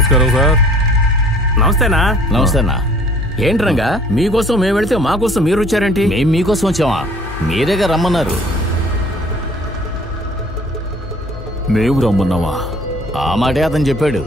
నమస్కారం సార్. నమస్తేనా. నమస్తేనా. ఏంట్రంగా మీకోసం మేము వెళితే మా కోసం మీరు వచ్చారేంటి? మేము మీకోసం వచ్చామా? మీరేగా రమ్మన్నారు. మేము రమ్మన్నావా? ఆ మాటే అతను చెప్పాడు.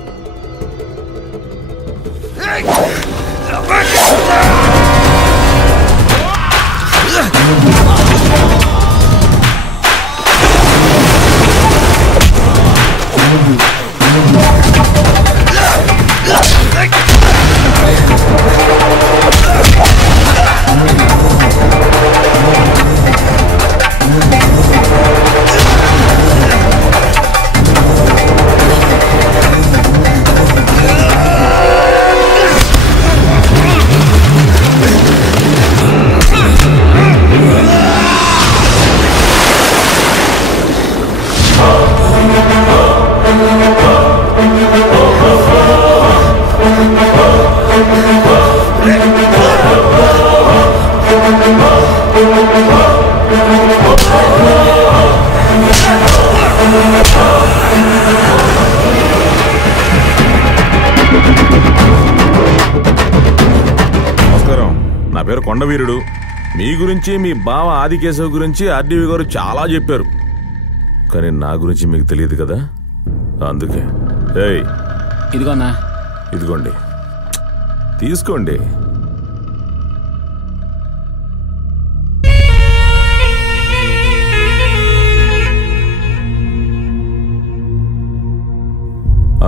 నా పేరు కొండవీరుడు. మీ గురించి మీ బావ ఆదికేశవ్ గురించి ఆర్డీవీ గారు చాలా చెప్పారు, కానీ నా గురించి మీకు తెలియదు కదా, అందుకే. ఏయ్ ఇదిగోనా, ఇదిగోండి, తీసుకోండి.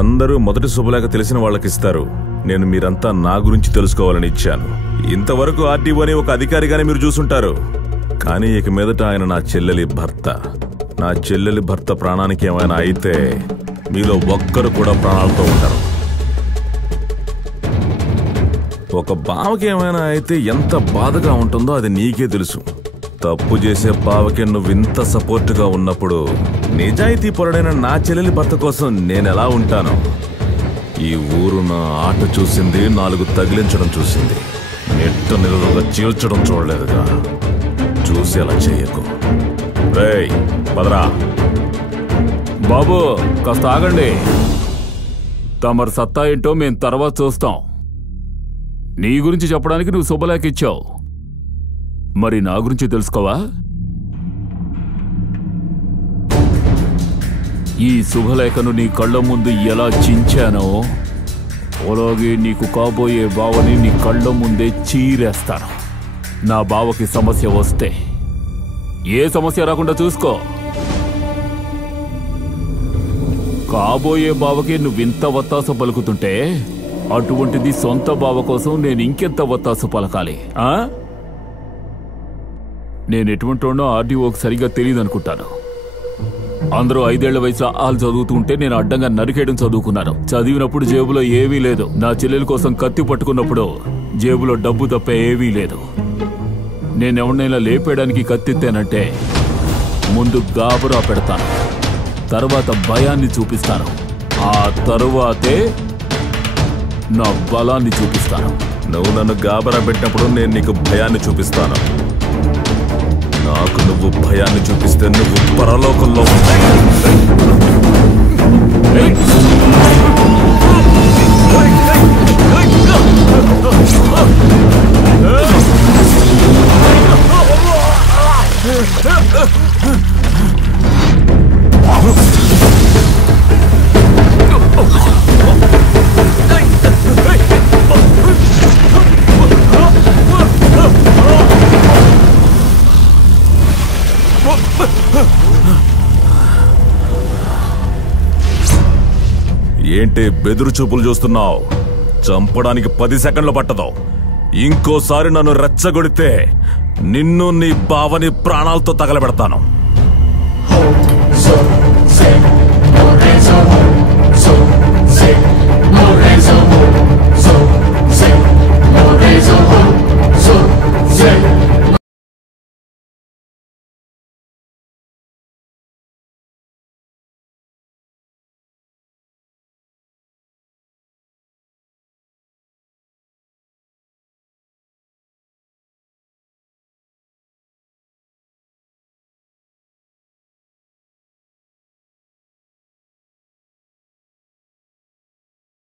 అందరూ మొదటి శుభలేఖ తెలిసిన వాళ్ళకిస్తారు. నేను మీరంతా నా గురించి తెలుసుకోవాలని ఇచ్చాను. ఇంతవరకు ఆర్డీఓని ఒక అధికారిగానే మీరు చూసుంటారు, కానీ ఇక మీదట ఆయన నా చెల్లెలి భర్త. నా చెల్లెలి భర్త ప్రాణానికి ఏమైనా అయితే మీలో ఒక్కరు కూడా ప్రాణాలతో ఉంటారు. ఒక బావకి ఏమైనా అయితే ఎంత బాధగా ఉంటుందో అది నీకే తెలుసు. తప్పు చేసే బావకి నువ్వు ఇంత సపోర్టుగా ఉన్నప్పుడు నిజాయితీ పరుడైన నా చెల్లెలి భర్త కోసం నేనెలా ఉంటాను? ఈ ఊరు నా ఆట చూసింది, 4 తగిలించడం చూసింది, నెట్ట నిలువుగా చీల్చడం చూడలేదుగా. చూసి అలా చేయకు. రేయ్ పదరా. బాబు కాస్త ఆగండి. తమరు సత్తా ఏంటో మేము తర్వాత చూస్తాం. నీ గురించి చెప్పడానికి నువ్వు శుభలేఖ ఇచ్చావు, మరి నా గురించి తెలుసుకోవా? ఈ శుభలేఖను నీ కళ్ళ ముందు ఎలా చించానో అలాగే నీకు కాబోయే బావని నీ కళ్ళ ముందే చీరేస్తాను. నా బావకి సమస్య వస్తే ఏ సమస్య రాకుండా చూసుకో. కాబోయే బావకి నువ్వింత వత్తాస పలుకుతుంటే అటువంటిది సొంత బావ కోసం నేను ఇంకెంత వత్తాసు పలకాలి? నేను ఎటువంటినో ఆర్డీఓకి సరిగా తెలియదు అనుకుంటాను. అందరూ 5 ఏళ్ల వయసులో ఆలు చదువుతుంటే నేను అడ్డంగా నరికేయడం చదువుకున్నాను. చదివినప్పుడు జేబులో ఏవీ లేదు. నా చెల్లెల కోసం కత్తి పట్టుకున్నప్పుడు జేబులో డబ్బు తప్ప ఏవీ లేదు. నేనెవరినైనా లేపేయడానికి కత్తిత్తానంటే ముందు గాబరా పెడతాను, తర్వాత భయాన్ని చూపిస్తాను, ఆ తరువాతే నా బలాన్ని చూపిస్తాను. నువ్వు నన్ను గాబరా పెట్టినప్పుడు నేను నీకు భయాన్ని చూపిస్తాను. నాకు నువ్వు భయాన్ని చూపిస్తే నువ్వు పరలోకంలో ఏంటి బెదురు చూపులు చూస్తున్నావు? చంపడానికి 10 సెకండ్లు పట్టదు. ఇంకోసారి నన్ను రెచ్చగొడితే నిన్ను నీ బావని ప్రాణాలతో తగలబెడతాను.